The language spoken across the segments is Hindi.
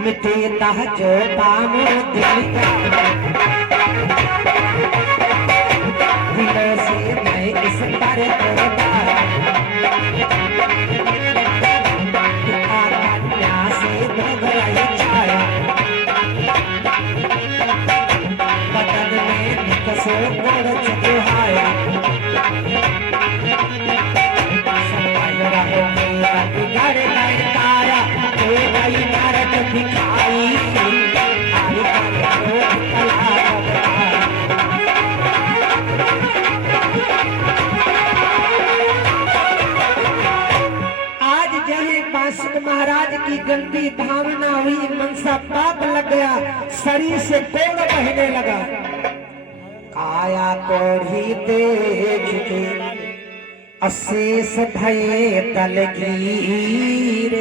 मिटेता जो काम दिल का, दिलों से मैं इस पर कन्या से भगवाई छाया, बदन में निकसो गोड़ चुहाया, महाराज की गंदी भावना हुई, मनसा पाप लग गया, शरीर से कोड़ बहने लगा। काया कोढ़ी देख के अशेष भये दलगीर,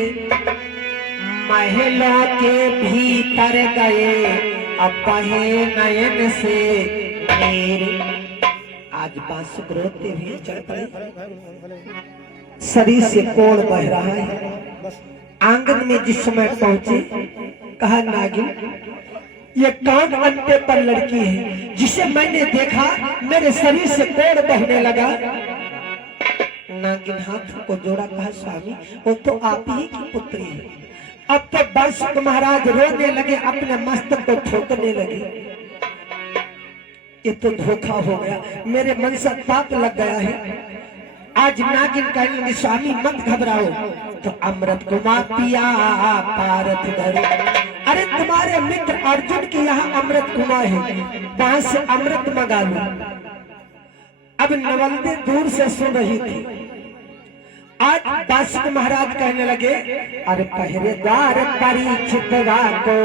महलों के भीतर गए अब बहे नयन से मेरे। आज बांसुक रोते हुए चल पड़े, शरीर से कोड़ बह रहा है। आंगन में जिस समय पहुंचे, कहा नागिन ये कौन अंते पर लड़की है जिसे मैंने देखा मेरे शरीर से कोड़ बहने लगा। नागिन हाथ को जोड़ा, कहा स्वामी वो तो आप ही की पुत्री है। अब तो बांसुक महाराज रोने लगे, अपने मस्तक को ठोकने लगे। ये तो धोखा हो गया, मेरे मन से पाप लग गया है। आज नागिन कहेंगे स्वामी मत घबराओ, तो अमृत कुमार पिया पारथ धरो। अरे तुम्हारे मित्र अर्जुन के यहाँ अमृत कुमार है, वहां से अमृत मंगा लो। अब नवलदे दूर से सुन रही थी। आज बांसुक महाराज कहने लगे, अरे पहरेदार परीक्षित को,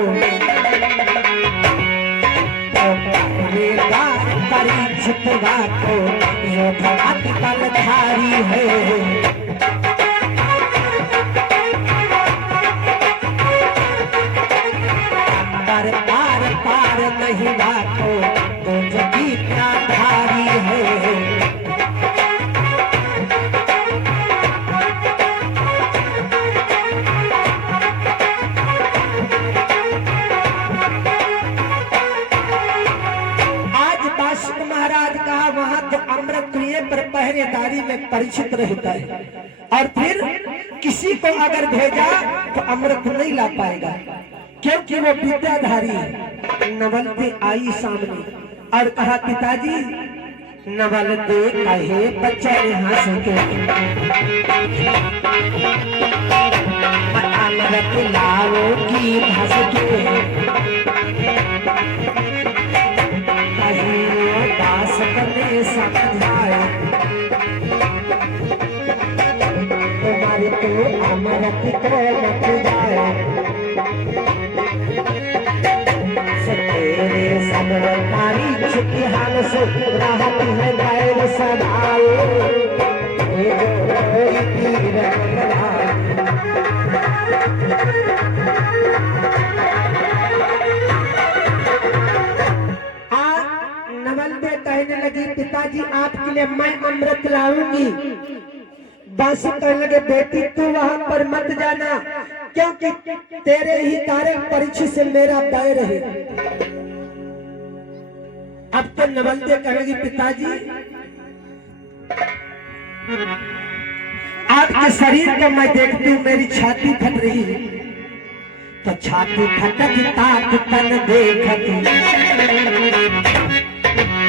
पहरेदार परीक्षित को योद्धा बलधारी है। पार नहीं बातो तो जगी प्राधारी है। आज बांसुक महाराज कहा वहां तो अमृत प्रिय पर पहरेदारी में परिचित रहता है, और फिर किसी को अगर भेजा तो अमृत नहीं ला पाएगा क्योंकि वो विद्याधारी है। नवलदे आई सामने और कहा पिताजी, नवलदे कहे बच्चे हंस के अमृत लाओगी धस के, कहीं दास ने समझाया तुम्हारे तो अमृत को मत जाए। तारी छुट्टी हाल से राहत है बैल सदाए। नवलदे कहने लगी पिताजी आपके लिए मैं अमृत लाऊंगी। बांसुक कहने लगे बेटी तू वहां पर मत जाना, क्योंकि तेरे ही कारण परीक्षित से मेरा बैर है। अब तो नवलदे कहेगी पिताजी आपके शरीर को मैं देखती हूँ, मेरी छाती फट रही है। तो छाती फटक ताक तन देखती,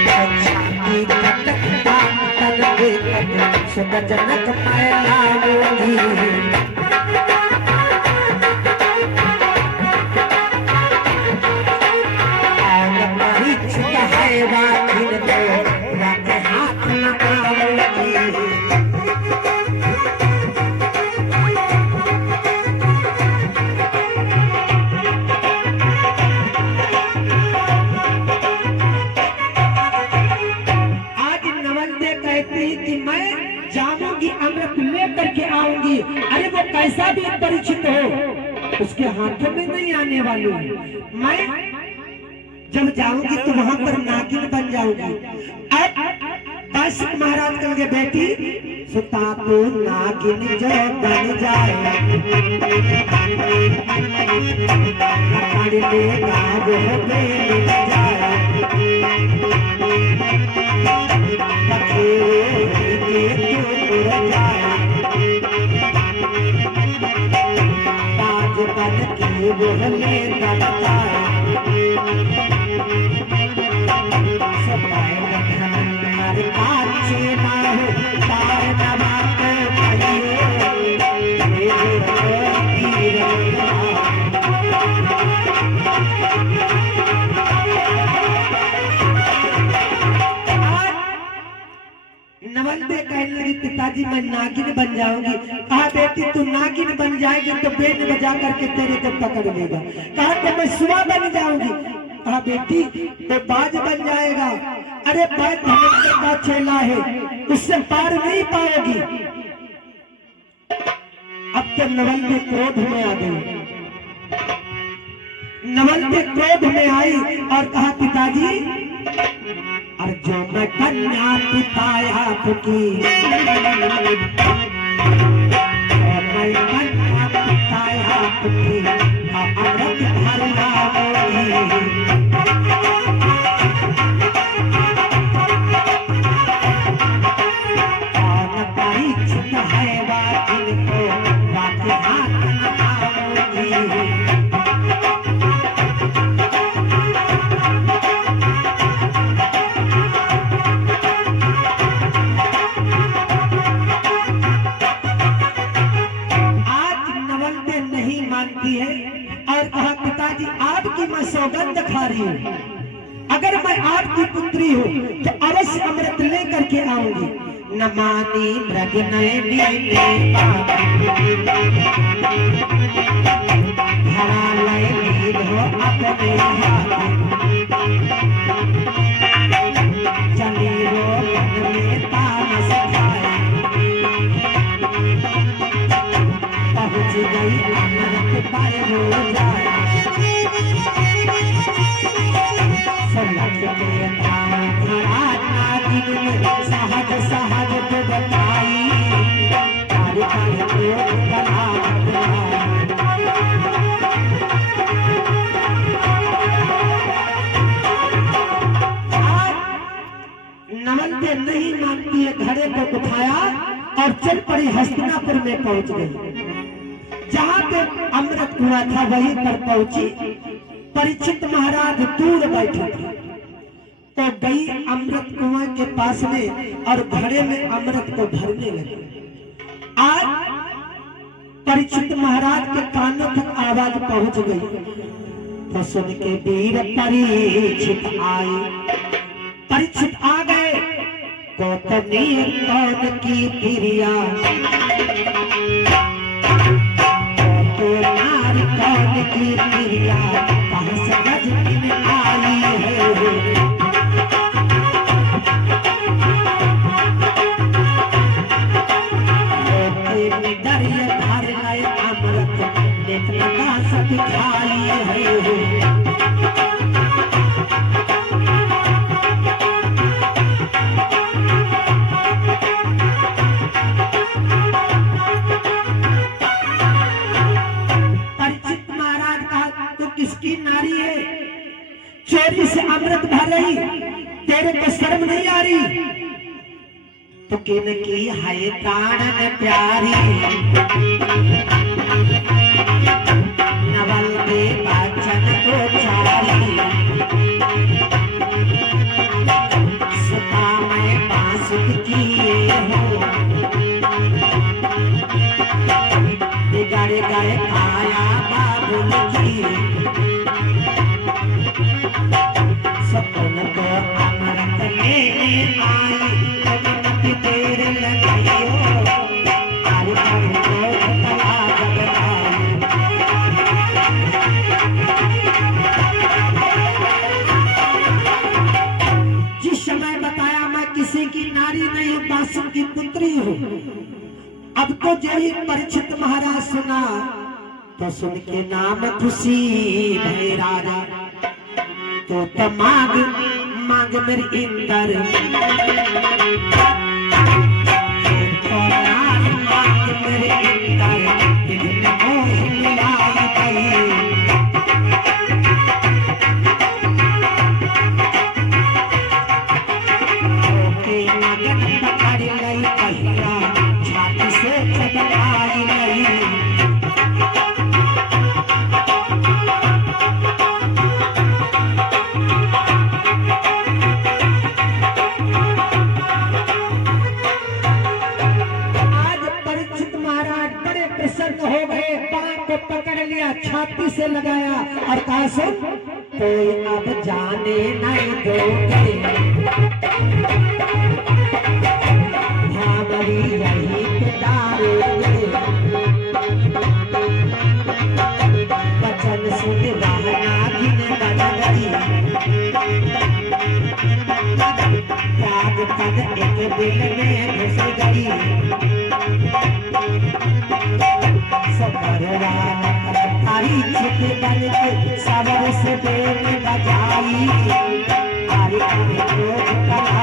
छाती फटक ताक तन देखती, सुख जनक मैं लाऊंगी। कैसा भी परिचित हो उसके हाथों में नहीं आने वाली। मैं जब जाऊंगी तो वहां पर नागिन बन जाऊंगी। अब बांसुक महाराज कहेंगे बेटी सुता को नागिन जो बन जाए पकड़ लेगा वो मिल जाए ताज बन के वो लेगा जाए नवल कहने लगी पिताजी मैं नागिन बन जाऊंगी। कहा बेटी तू नागिन बन जाएगी तो बेन बजा करके तेरे को पकड़ लेगा। कहा तो मैं सुआ बन जाऊंगी। कहा बेटी तो बाज बन जाएगा। अरे बैठ का चेला है उससे पार नहीं पाएगी। अब तो नवल के क्रोध में आ गई। नवल के क्रोध में आई और कहा पिताजी और जो मैं कन्या पिताया आपकी मैं कन्या पिताया आपकी अमृत भरना परीक्षित है बातिल को बात हाथ है और कहा पिताजी आपकी मैं सौगंध खा रही हूँ। अगर मैं आपकी पुत्री हूँ तो अवश्य अमृत लेकर के आऊंगी। न मानी मृग नयनी भरा लय लील हो अपने हाथ चली वो मन में तामस खाए पहुंच गई अमृत पर हो जाए सहज सहज तो बताई नमन पे नहीं मानती है। घड़े को उठाया और चल पड़ी हस्तिनापुर में पहुंच गई। जहां पे अमृत कुआं था वहीं पर पहुंची। परीक्षित महाराज दूर बैठे थे तो गई अमृत कुआं के पास में और घड़े में अमृत को भरने लगी। आज परीक्षित महाराज के कानों तक आवाज पहुंच गई तो सुन के वीर परीक्षित आए। परीक्षित आ गए कौतमी कौन की प्रिया कौन की प्रिया कहाँ से गज में आई है। दरिया धार लाए अमृत नेत्र का सब खाई है। चोरी से अमृत भर रही तेरे को शर्म नहीं आ रही तो किन की है प्राणन प्यारी। नवल के वचन को चारी सुता में बांस किए हो बिगड़ गए आया बाबुल की सपन को अमृत लेने आई जगन्नाथ तेरे लगाइयो आरे आरे को तला बदलाई। जिस समय बताया मैं किसी की नारी नहीं हूँ दासों की पुत्री हूँ। अब तो यही परीक्षित महाराज सुना तो सुन के नाम खुशी भई राजा तो मांग मांग मेरी इंदर और मेरे अंदर विघ्न मोह मिलाई गई। ओके नागन पकड़ लई कहिया छाती से चबकाई गई। प्रसन्न हो गए, पांव को पकड़ लिया, छाती से लगाया और कहा सुन कोई अब जाने नहीं दोगे, भावरी यही पे डालोगे। वचन सुन नागिन बन गई, त्याग पद एक दिल में घुस गई। तारी छिप बन के सबर से बेल बजाई, तारी क्रोध कला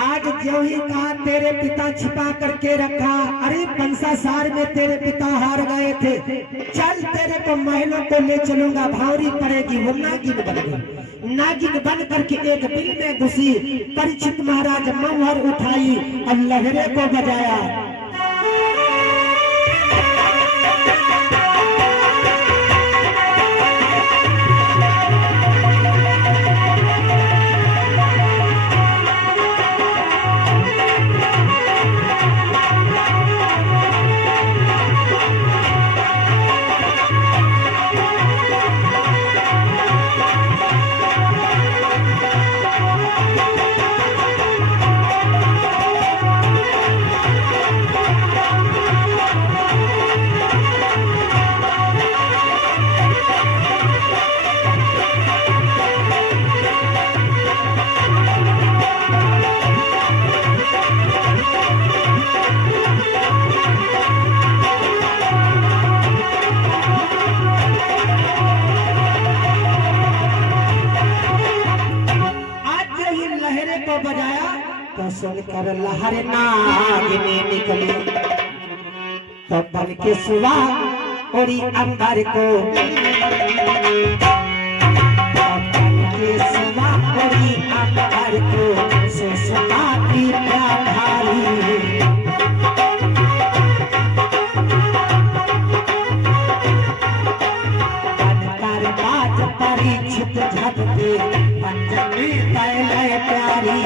आज जो ही कहा तेरे पिता छिपा करके रखा। अरे पंसासार में तेरे पिता हार गए थे, चल तेरे को महलों को ले चलूंगा, भावरी पड़ेगी। वो नागिन बन गई, नागिन बन करके एक बिल में घुसी। परीक्षित महाराज महुहर उठाई और लहरे को बजाया। सुनकर लहर नागिने निकली, तो बन के सुवा उड़ी अंबर को, बन के सुवा उड़ी अंबर को, सुसुमा की प्यारी। बनकर बाज परीक्षित झपके, पंचमी तैलय प्यारी।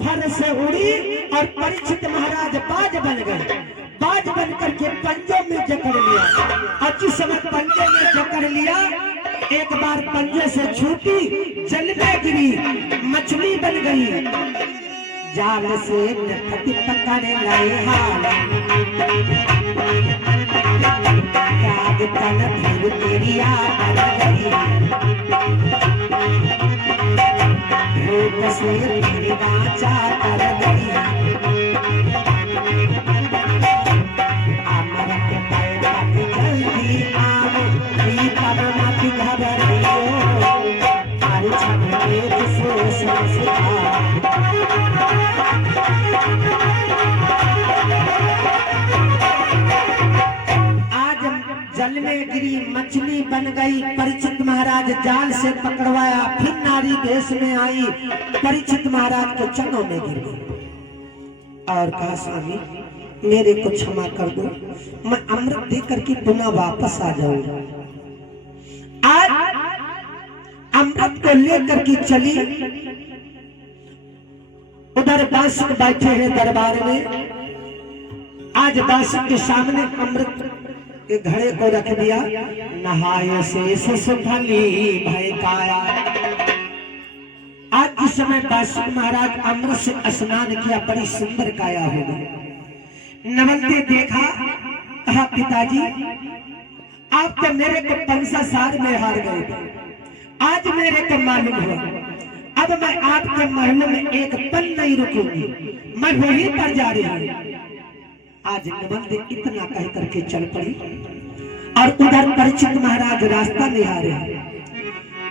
फर से उड़ी और परीक्षित महाराज बाज बन गए। बाज बन करके पंजों में जकड़ लिया, अच्छी समय पंजों में जकड़ लिया। एक बार पंजे से छूटी, जल में गिरी, मछली बन गई। जाल से नखती पकड़ गए हाल, त्याग तन फिर तेरी बन गई। रूप से तेरी वाचा कर गई, अमृत पैदा जल्दी आओ, प्रीतम मत घबराओ, हर क्षण एक से आज जल में गिरी, मछली बन गई। परीक्षित महाराज जाल से पकड़वाया, फिर नारी देश में आई, परीक्षित महाराज के चरणों में गिर गई और कहा स्वामी मेरे को क्षमा कर दो, मैं अमृत दे करके पुनः वापस आ जाऊंगा। आज अमृत को लेकर के चली, उधर बासुक बैठे हैं दरबार में। आज बासुक के सामने अमृत के घड़े को रख दिया, नहाए से सुफली भय काया। आज इस समय बासुक महाराज अमृत से स्नान किया, बड़ी सुंदर काया हो गई। नवंते देखा, कहा पिताजी आप तो मेरे को पंसासार में हार गए थे, आज मेरे को मालूम हुआ, अब अब मैं आपके महल में एक पल नहीं रुकूंगी, मैं वहीं पर जा रही हूँ। आज नवल इतना कह करके चल पड़ी और उधर परीक्षित महाराज रास्ता निहारे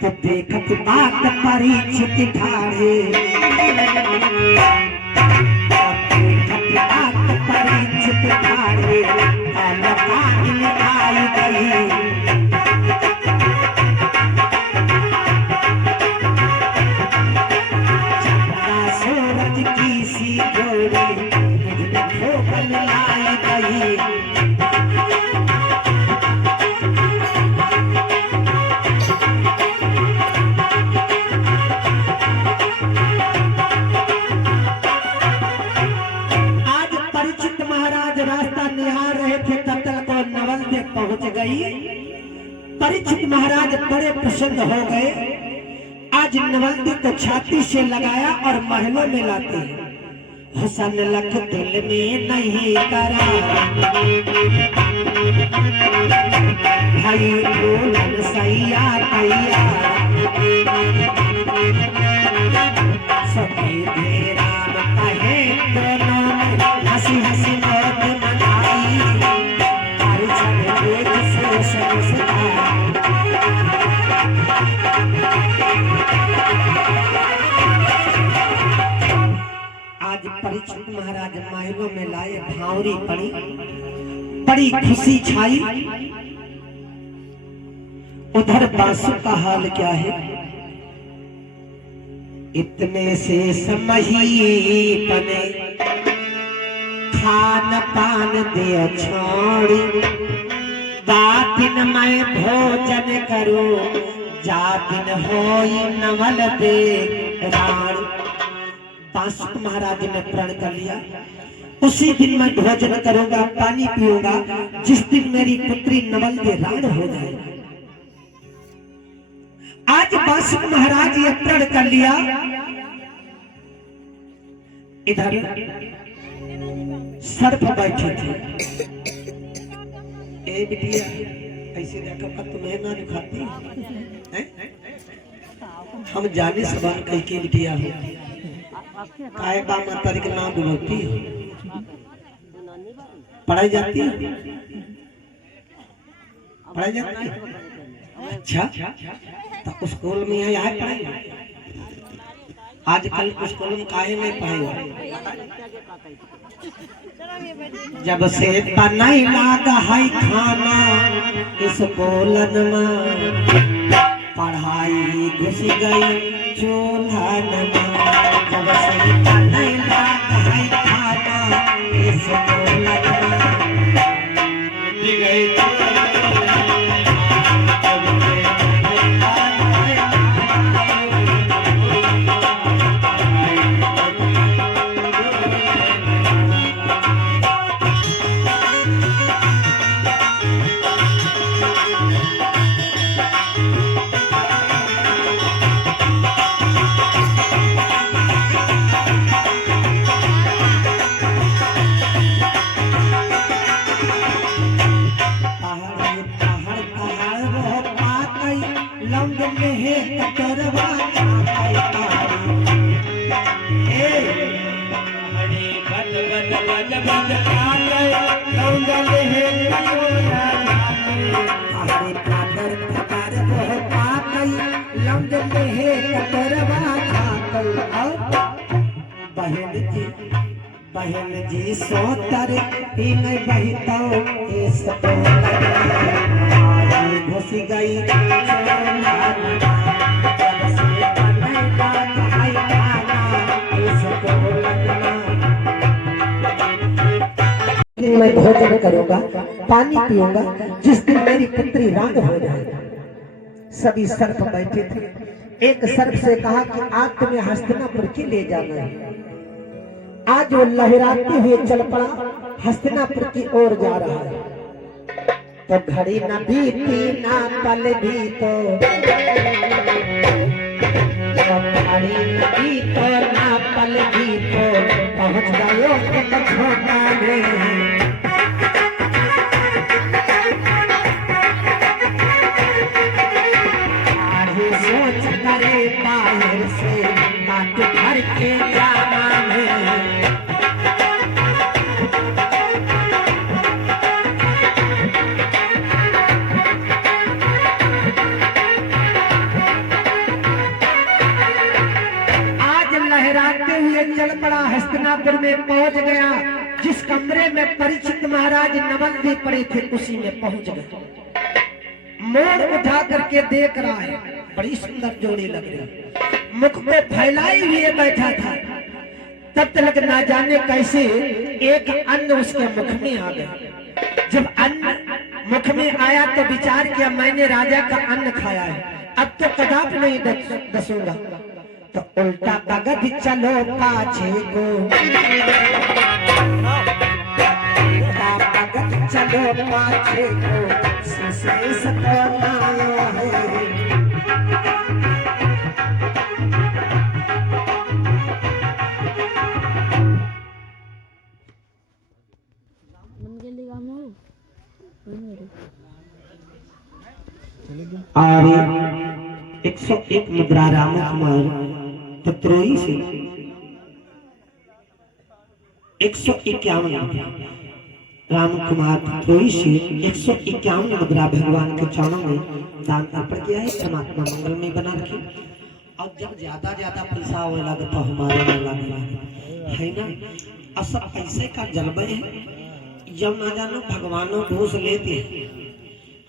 तो देखत बात परीक्षित ठाड़े, परीक्षित ठाड़े आई गई। सूरज की सी जोड़ी ठोकर लाई गई। आज परीक्षित महाराज रास्ता निहार रहे थे, कत्ल को नवल में पहुंच गई। परीक्षित महाराज बड़े प्रसन्न हो गए। आज नवल्दी को छाती से लगाया और महलों में लाते। हुसन लख दिल में नहीं करा, भाई बोलन सैया कैया, सभी राम कहे दोनों हंसी हंसी मौत मनाई। एक से समझदार आज परीक्षित महाराज महलों में लाए, भावरी पड़ी, बड़ी खुशी छाई। उधर बासु का हाल क्या है, इतने से समही पने खान पान दे छोड़ी। दातिन मैं भोजन करूं, जातिन होई नवल दे राण। बासुक महाराज ने प्रण कर लिया, उसी दिन मैं भोजन करूंगा, पानी पीऊंगा, जिस दिन मेरी पुत्री नवल दे राण हो जाए। आज बासुक महाराज ये प्रण कर लिया। इधर सर्प बैठे थे। ए बिटिया ऐसे देखा तुम्हें ना दिखाती है? हम जाने सवाल कह के बिटिया हो काय बा माता के नाम बुलाती पढ़ाई जाती है, पढ़ाई जाती है। अच्छा तो स्कूल में यहाँ पढ़ाई, आजकल स्कूल में काहे नहीं पढ़ाई। जब से बनाई लागा है खाना स्कूलन में, पढ़ाई घुस गई चूल्हन में। जब से बनाई लागा है खाना स्कूलन बहन जी सोतर तीन बहितो इस घुस गई। मैं भोजन करूंगा, पानी पीऊंगा, जिस दिन मेरी पुत्री राग हो जाए। सभी सर्प बैठे थे। एक सर्प से कहा कि आज तुम्हें हस्तिनापुर की ले जाना है। आज वो लहराते हुए चल पड़ा, हस्तिनापुर की ओर जा रहा है। तो घड़ी न बीती ना पल भी तो, घड़ी न बीतो ना पल भी तो, पहुंच गयो एक छोटा में। सोच करे बाहर से हस्तिनापुर में पहुंच गया। जिस कमरे में परीक्षित महाराज नमन भी पड़े थे उसी में पहुंच गए। मोड़ उठा करके देख रहा है, बड़ी सुंदर जोड़ी लग रही, मुख में फैलाई हुए बैठा था। तब तक ना जाने कैसे एक अन्न उसके मुख में आ गया। जब अन्न मुख में आया तो विचार किया मैंने राजा का अन्न खाया है, अब तो कदाप नहीं दसूंगा। तो उल्टा भगत चलो पाछे को, उल्टा भगत चलो पाछे को, शेष सताया है। और 101 मुद्रा राम कुमार तत्रोई से 151 राम कुमार तत्रोई से 151 मुद्रा भगवान के चरणों में दान अर्पण किया है। परमात्मा मंगल में बना रखे। और जब ज्यादा पैसा होने लगा तो हमारे में लगा है ना। और सब पैसे का जलवा है। जब ना जानो भगवानों घूस लेते हैं,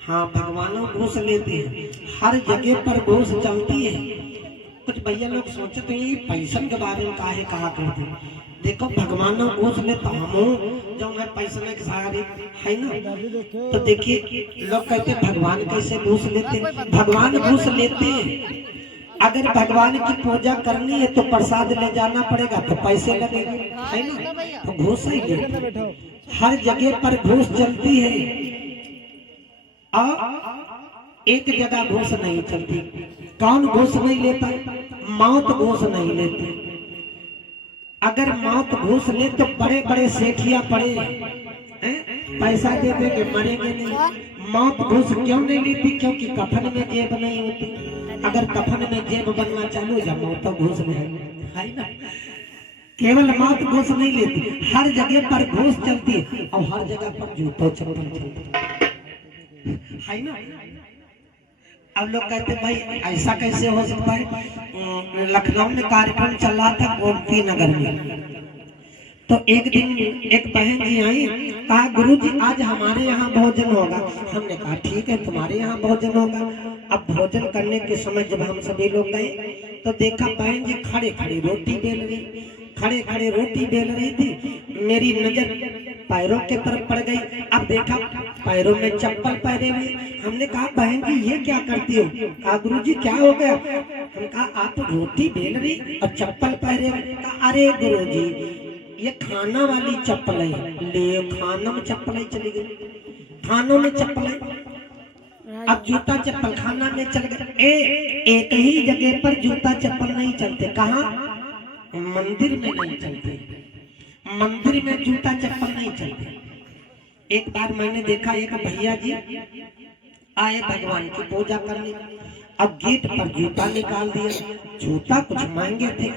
हाँ भगवानों घूस लेते हैं, हर जगह पर घूस चलती है। कुछ भैया लोग सोचते हैं पैसन के बारे में काहे कहा करते हैं। देखो भगवानों घूस ले तो हम जो मैं पैसा के सहारे है ना। तो देखिए लोग कहते भगवान कैसे घूस लेते, भगवान घूस लेते हैं। अगर भगवान की पूजा करनी है तो प्रसाद ले जाना पड़ेगा तो पैसे लगेंगे है ना, तो घूस ही लेते। हर जगह पर घूस चलती है और एक जगह घूस नहीं चलती। कौन घूस नहीं लेता? मौत घूस नहीं लेते। अगर मौत घूस ले तो बड़े बड़े सेठिया पड़े पैसा दे देंगे, मरेंगे नहीं। मौत घूस क्यों नहीं लेती? क्योंकि कफन में जेब नहीं होती। अगर कफन में जेब बनना चालू हो जाए तो घूस नहीं है ना। केवल मौत घूस नहीं लेती, हर जगह पर घूस चलती है और हर जगह पर जूतों चप्पल चलती है ना। अब लोग कहते भाई ऐसा कैसे हो सकता है। लखनऊ में कार्यक्रम चल रहा था गोमती नगर में। तो एक दिन एक बहन जी आई, कहा गुरुजी आज हमारे यहाँ भोजन होगा। हमने कहा ठीक है तुम्हारे यहाँ भोजन होगा। अब भोजन करने के समय जब हम सभी लोग गए तो देखा बहन जी खड़े खड़े रोटी बेल रही, खड़े खड़े रोटी बेल रही थी। मेरी नजर पैरों के तरफ पड़ गई। अब देखा पैरों में चप्पल पहने हुए। हमने कहा बहन जी ये क्या करती हो? कहा गुरुजी क्या हो गया? हमने कहा आप रोटी बेल रही और चप्पल पहने हुए। कहा अरे गुरुजी ये खाना वाली चप्पल है। ले खाना में चप्पल चली गई, खानों में चप्पल है। अब जूता चप्पल खाना में चल गए। एक ही जगह पर जूता चप्पल नहीं चलते। कहाँ? मंदिर में नहीं चलते। मंदिर में जूता चप्पल नहीं चलते। एक बार मैंने देखा एक भैया जी आए भगवान की पूजा करने। अब गेट पर जूता निकाल दिया। जूता कुछ महंगे थे।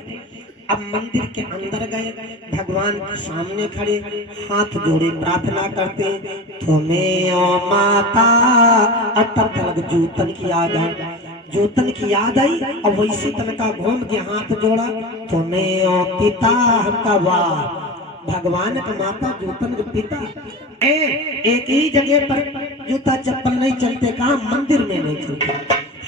अब मंदिर के अंदर गए, भगवान के सामने खड़े, हाथ जोड़े प्रार्थना करते तुम्हें ओ माता। अब तब तक जूतन की याद आई, जूतन की याद आई और वैसे तनका घूम के हाथ जोड़ा तुम्हें ओ पिता। हमका वाह भगवान का माता जूतन के पिता। एक ही जगह पर जूता चप्पल नहीं चलते। कहाँ? मंदिर में नहीं चलते,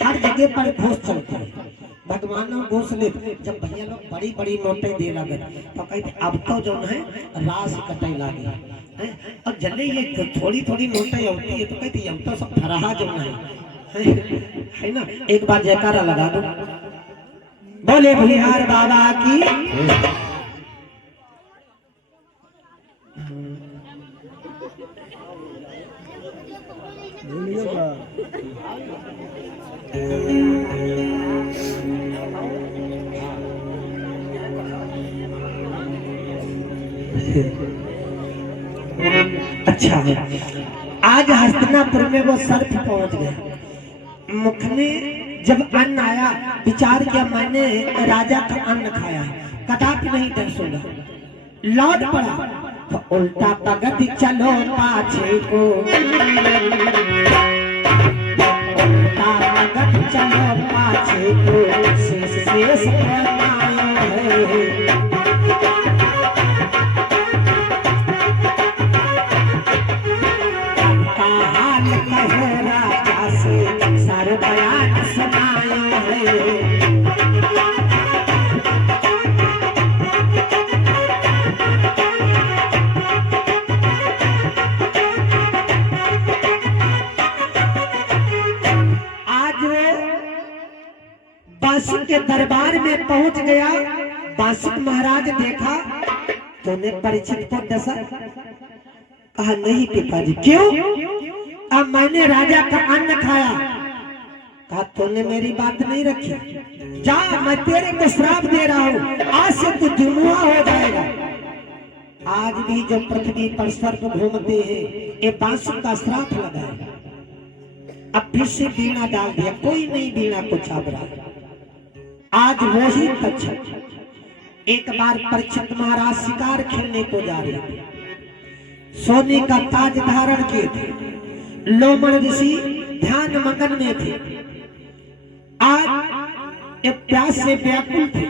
हर जगह पर घूस चलता है। भगवान घूस ले। जब भैया लोग बड़ी बड़ी नोटें दे लगे तो कहते अब तो जो है रास कटे लगे। और जल्दी ये थोड़ी थोड़ी नोटें होती है तो कहती अब तो सब फराहा जो है ना। एक बार जयकारा लगा दो, बोले भुलिहार बाबा की। अच्छा है आज हस्तिनापुर में वो सर्प पहुंच गया। मुख में जब अन्न आया विचार किया मैंने राजा का अन्न खाया है, कदापि नहीं दसूंगा। लौट पड़ा तो उल्टा भगत चलो पाछे को, उल्टा भगत चलो पाछे को, शेष शेष प्रणाम है। हाल कहो राजा से सर बयान सुनायो है। बासुक के दरबार में पहुंच गया। बासुक महाराज देखा तो ने परीक्षित को डसा, कहा नहीं पिताजी। क्यों? अब मैंने राजा का अन्न खाया। कहा तूने मेरी बात नहीं रखी, जा मैं तेरे को श्राप दे रहा हूं, आज से तू जुनुआ हो जाएगा। आज भी जो पृथ्वी पर सर्प घूमते हैं ये बासुक का श्राप लगा है। अब फिर से बीणा डाल दिया, कोई नहीं बीणा को छाप रहा। आज वही तक्षक एक बार परीक्षित महाराज शिकार खेलने को जा रहे थे। सोने का ताज धारण किए थे, लोमड़ ऋषि ध्यान मगन में थे। आज एक प्यास से व्याकुल थे।